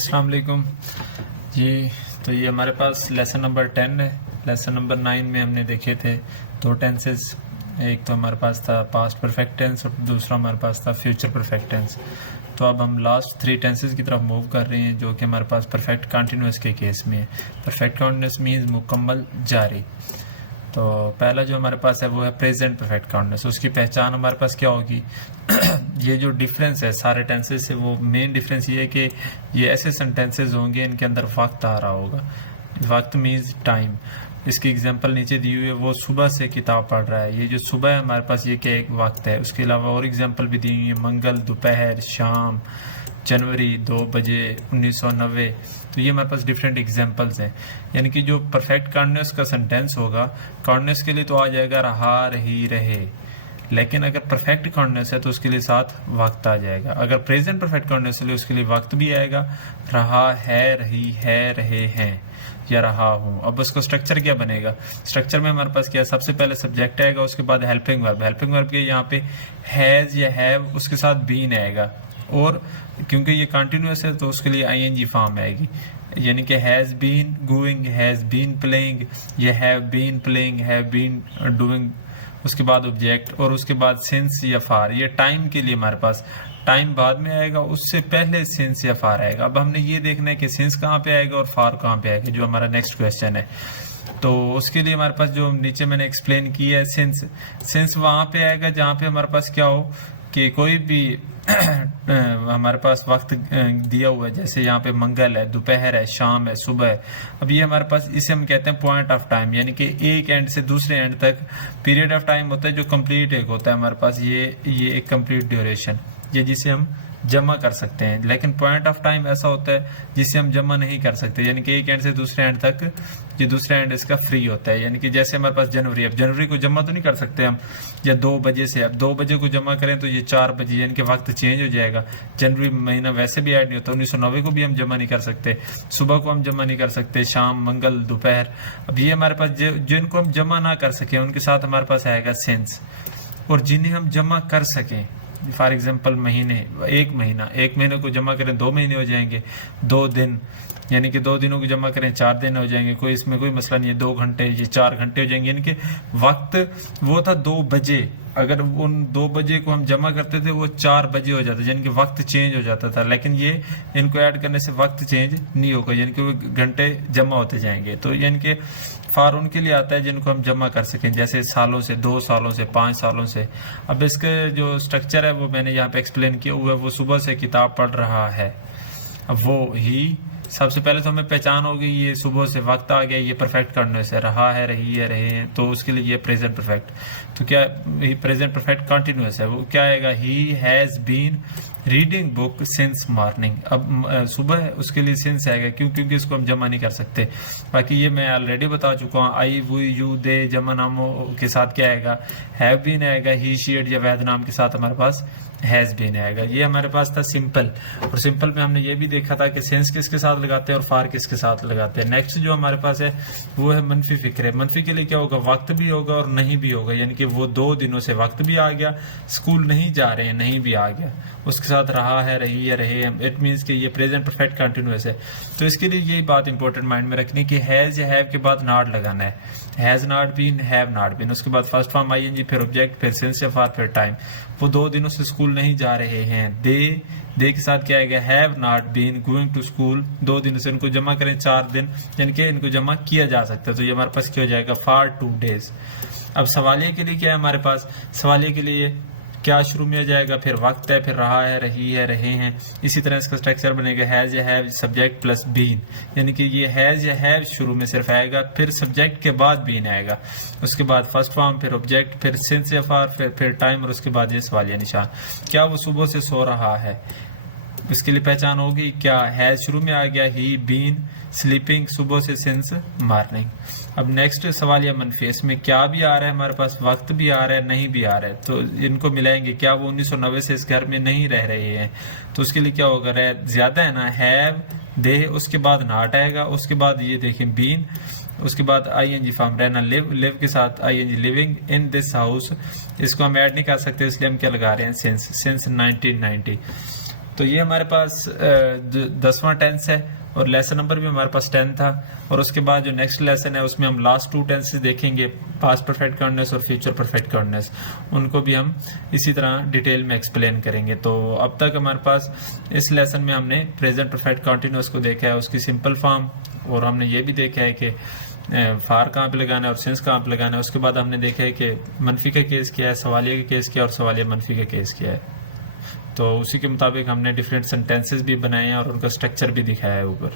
अस्सलाम वालेकुम जी। तो ये हमारे पास लेसन नंबर 10 है। लेसन नंबर 9 में हमने देखे थे दो टेंसेस। एक तो हमारे पास था पास्ट परफेक्ट टेंस और दूसरा हमारे पास था फ्यूचर परफेक्ट टेंस। तो अब हम लास्ट 3 टेंसेस की तरफ मूव कर रहे हैं जो कि हमारे पास परफेक्ट कंटिन्यूअस के केस में है। परफेक्ट कंटिन्यूअस मीन्स मुकम्मल जारी। तो पहला जो हमारे पास है वो है प्रेजेंट परफेक्ट कंटिन्यूअस। उसकी पहचान हमारे पास क्या होगी? ये जो डिफरेंस है सारे टेंसेस से, वो मेन डिफरेंस ये है कि ये ऐसे सेंटेंसेस होंगे इनके अंदर वक्त आ रहा होगा। वक्त मीन्स टाइम। इसकी एग्जांपल नीचे दी हुई है, वो सुबह से किताब पढ़ रहा है। ये जो सुबह है हमारे पास ये क्या एक वक्त है। उसके अलावा और एग्जांपल भी दी हुई है, मंगल, दोपहर, शाम, जनवरी, 2 बजे, 1990। तो ये हमारे पास डिफरेंट एग्जांपल्स हैं। यानी कि जो परफेक्ट कंटिन्यूअस का सेंटेंस होगा, कंटिन्यूअस के लिए तो आ जाएगा रहा, रही, रहे। लेकिन अगर परफेक्ट कंटिन्यूअस है तो उसके लिए साथ वक्त आ जाएगा। अगर प्रेजेंट परफेक्ट कंटिन्यूअस है उसके लिए वक्त भी आएगा, रहा है, रही है, रहे हैं या रहा हूँ। अब उसका स्ट्रक्चर क्या बनेगा? स्ट्रक्चर में हमारे पास क्या है? सबसे पहले सब्जेक्ट आएगा, उसके बाद हेल्पिंग वर्ब। हेल्पिंग वर्ब के यहाँ पे हैज या हैव, उसके साथ बीन आएगा। और क्योंकि ये कंटिन्यूअस है तो उसके लिए आईएनजी फॉर्म आएगी। यानी कि has been going, has been playing, या have been playing, have been doing. उसके बाद ऑब्जेक्ट और उसके बाद सिंस या फार। ये टाइम के लिए हमारे पास टाइम बाद में आएगा, उससे पहले सिंस या फार आएगा। अब हमने ये देखना है कि सिंस कहाँ पे आएगा और फार कहाँ पे आएगा, जो हमारा नेक्स्ट क्वेश्चन है। तो उसके लिए हमारे पास जो नीचे मैंने एक्सप्लेन किया है, सिंस वहां पे आएगा जहाँ पे हमारे पास क्या हो कि कोई भी हमारे पास वक्त दिया हुआ है। जैसे यहाँ पे मंगल है, दोपहर है, शाम है, सुबह है। अब ये हमारे पास, इसे हम कहते हैं पॉइंट ऑफ टाइम। यानी कि एक एंड से दूसरे एंड तक पीरियड ऑफ टाइम होता है जो कंप्लीट एक होता है हमारे पास। ये एक कंप्लीट ड्यूरेशन, ये जिसे हम जमा कर सकते हैं। लेकिन पॉइंट ऑफ टाइम ऐसा होता है जिसे हम जमा नहीं कर सकते। यानी कि एक एंड से दूसरे एंड तक ये दूसरा एंड इसका फ्री होता है। यानी कि जैसे हमारे पास जनवरी, अब जनवरी को जमा तो नहीं कर सकते हम, या 2 बजे से। अब 2 बजे को जमा करें तो ये 4 बजे, यानी कि वक्त चेंज हो जाएगा। जनवरी महीना वैसे भी ऐड नहीं होता। 1990 को भी हम जमा नहीं कर सकते, सुबह को हम जमा नहीं कर सकते, शाम, मंगल, दोपहर। अब ये हमारे पास जिनको हम जमा ना कर सके उनके साथ हमारे पास आएगा सिंस। और जिन्हें हम जमा कर सकें, फॉर एग्जाम्पल महीने, एक महीने को जमा करें 2 महीने हो जाएंगे। 2 दिन, यानी कि 2 दिनों को जमा करें 4 दिन हो जाएंगे। कोई इसमें कोई मसला नहीं है। 2 घंटे ये 4 घंटे हो जाएंगे। यानी कि वक्त वो था 2 बजे, अगर उन 2 बजे को हम जमा करते थे वो 4 बजे हो जाता, यानी कि वक्त चेंज हो जाता था। लेकिन ये इनको ऐड करने से वक्त चेंज नहीं होगा, यानी कि वो घंटे जमा होते जाएंगे। तो यानी कि फार उनके लिए आता है जिनको हम जमा कर सकें, जैसे सालों से, 2 सालों से, 5 सालों से। अब इसके जो स्ट्रक्चर है वो मैंने यहाँ पे एक्सप्लेन किया हुआ है। वो सुबह से किताब पढ़ रहा है। अब वो ही सबसे पहले तो हमें पहचान होगी, ये सुबह से वक्त आ गया, ये परफेक्ट कंटिन्यूअस है, रहा है, रही है, रहे हैं। तो उसके लिए ये प्रेजेंट परफेक्ट। तो क्या ही प्रेजेंट परफेक्ट कंटिन्यूअस है, वो क्या आएगा? He has been reading book since morning. अब सुबह है, उसके लिए सिंस आएगा। क्यों? क्योंकि इसको हम जमा नहीं कर सकते। बाकी ये मैं ऑलरेडी बता चुका हूँ। आई, वो, यू, दे जमा नामों के साथ क्या आएगा? हैव बीन आएगा। ही, शी, इट या वैध नाम के साथ हमारे पास हैज बीन आएगा। ये हमारे पास था सिंपल। और सिंपल में हमने ये भी देखा था कि सेंस किसके साथ लगाते हैं और फार किसके साथ लगाते हैं। नेक्स्ट जो हमारे पास है वो है मनफी फिक्रे। मनफी के लिए क्या होगा? वक्त भी होगा और नहीं भी होगा। यानी कि वो 2 दिनों से वक्त भी आ गया, स्कूल नहीं जा रहे हैं, नहीं भी आ गया, उसके साथ रहा है, रही है, रहे हैं। इट मीन्स कि ये प्रेजेंट परफेक्ट कंटिन्यूअस है। तो इसके लिए यही बात इंपॉर्टेंट माइंड में रखनी कि हैज या हैव के बाद नॉट लगाना है। Has not been, have not been, उसके बाद फर्स्ट फॉर्म आईएनजी, फिर ऑब्जेक्ट, फिर सिंस या फार, फिर टाइम। वो 2 दिनों से स्कूल नहीं जा रहे हैं। दे के साथ क्या आएगा? Have not been going to school. 2 दिनों से, उनको जमा करें 4 दिन, यानी कि इनको जमा किया जा सकता है। तो ये हमारे पास क्या हो जाएगा? For 2 days. अब सवालिया के लिए क्या है हमारे पास? सवालिया के लिए क्या शुरू में आ जाएगा? फिर वक्त है, फिर रहा है, रही है, रहे हैं। इसी तरह इसका स्ट्रक्चर बनेगा हैज या हैव सब्जेक्ट प्लस बीन। यानी कि ये हैज या हैव शुरू में सिर्फ आएगा, फिर सब्जेक्ट के बाद बीन आएगा, उसके बाद फर्स्ट फॉर्म, फिर ऑब्जेक्ट, फिर सिंस या फार, फिर टाइम, और उसके बाद ये सवालिया निशान। क्या वो सुबह से सो रहा है? इसके लिए पहचान होगी क्या? हैज शुरू में आ गया, ही बीन स्लीपिंग, सुबह से सिंस मॉर्निंग। अब नेक्स्ट सवाल या मनफी, इसमें क्या भी आ रहा है हमारे पास? वक्त भी आ रहा है, नहीं भी आ रहा है। तो इनको मिलाएंगे। क्या वो 1990 से इस घर में नहीं रह रहे हैं? तो उसके लिए क्या होगा? ज्यादा है ना, हैव, दे, उसके बाद नॉट आएगा, उसके बाद ये देखें बीन, उसके बाद आईएनजी फॉर्म रहना, लिव के साथ ING, living in this house. इसको हम ऐड नहीं कर सकते इसलिए हम क्या लगा रहे हैं? सिंस 1990। तो ये हमारे पास 10वां टेंस है और लेसन नंबर भी हमारे पास 10 था। और उसके बाद जो नेक्स्ट लेसन है उसमें हम लास्ट 2 टेंसेस देखेंगे, पास्ट परफेक्ट कंटीन्यूअस और फ्यूचर परफेक्ट कंटीन्यूअस, उनको भी हम इसी तरह डिटेल में एक्सप्लेन करेंगे। तो अब तक हमारे पास इस लेसन में हमने प्रेजेंट परफेक्ट कंटीन्यूअस को देखा है, उसकी सिंपल फॉर्म, और हमने ये भी देखा है कि फार कहाँ पे लगाना है और सिंस कहाँ पे लगाना है। उसके बाद हमने देखा है कि मनफी का केस क्या है, सवालिया का केस क्या है और सवालिया मनफी का केस क्या है। तो उसी के मुताबिक हमने डिफरेंट सेंटेंसेस भी बनाए हैं और उनका स्ट्रक्चर भी दिखाया है ऊपर।